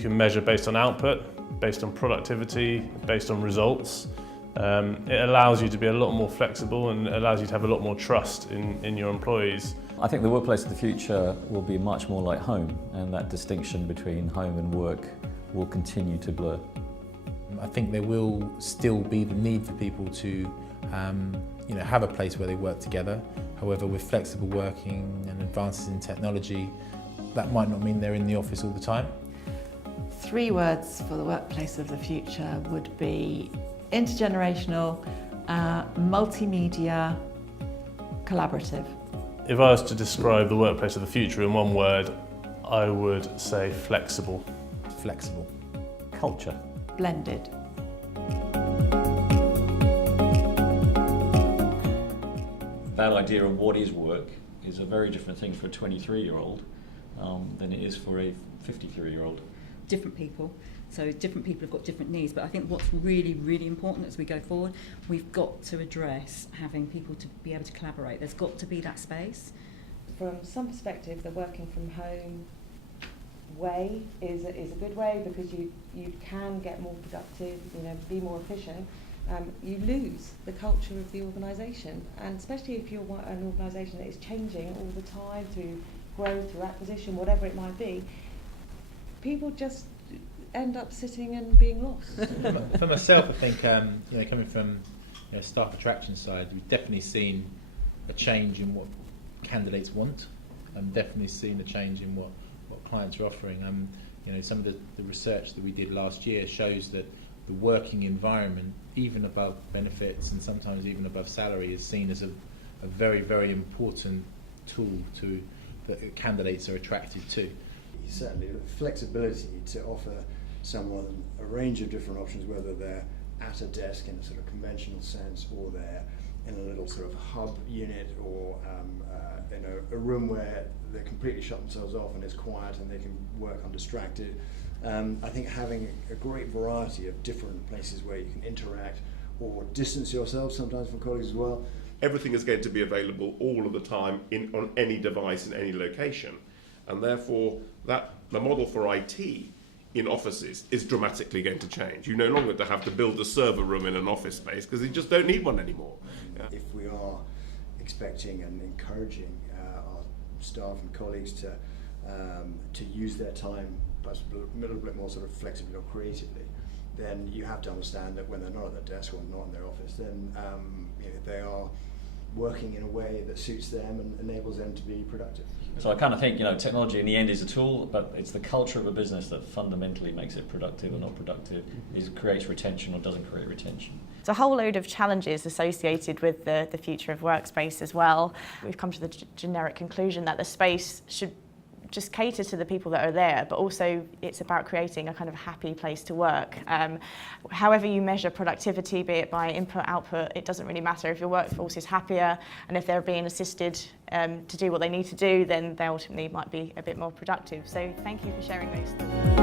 can measure based on output, based on productivity, based on results. It allows you to be a lot more flexible and allows you to have a lot more trust in your employees. I think the workplace of the future will be much more like home, and that distinction between home and work will continue to blur. I think there will still be the need for people to have a place where they work together. However, with flexible working and advances in technology, that might not mean they're in the office all the time. 3 words for the workplace of the future would be intergenerational, multimedia, collaborative. If I was to describe the workplace of the future in one word, I would say flexible. Flexible. Culture. Blended. That idea of what is work is a very different thing for a 23-year-old than it is for a 53-year-old. Different people, so different people have got different needs, but I think what's really, really important as we go forward, we've got to address having people to be able to collaborate. There's got to be that space. From some perspective, the working from home way is a good way because you can get more productive, be more efficient. You lose the culture of the organisation, and especially if you're an organisation that is changing all the time through growth, through acquisition, whatever it might be, people just end up sitting and being lost. For myself, I think coming from staff attraction side, we've definitely seen a change in what candidates want, and definitely seen a change in what clients are offering. Some of the research that we did last year shows that the working environment, even above benefits and sometimes even above salary, is seen as a very, very important tool that candidates are attracted to. Certainly the flexibility to offer someone a range of different options, whether they're at a desk in a sort of conventional sense, or they're in a little sort of hub unit, or a room where they completely shut themselves off and it's quiet and they can work undistracted. I think having a great variety of different places where you can interact or distance yourself sometimes from colleagues as well. Everything is going to be available all of the time on any device in any location, and therefore the model for IT in offices is dramatically going to change. You no longer have to build a server room in an office space because you just don't need one anymore. Yeah. If we are expecting and encouraging our staff and colleagues to use their time perhaps a little bit more sort of flexibly or creatively, then you have to understand that when they're not at their desk or not in their office, then they are working in a way that suits them and enables them to be productive. So I kind of think, technology in the end is a tool, but it's the culture of a business that fundamentally makes it productive or not productive. It creates retention or doesn't create retention. There's a whole load of challenges associated with the future of workspace as well. We've come to the generic conclusion that the space should just cater to the people that are there, but also it's about creating a kind of happy place to work. However you measure productivity, be it by input, output, it doesn't really matter. If your workforce is happier and if they're being assisted to do what they need to do, then they ultimately might be a bit more productive. So thank you for sharing those thoughts.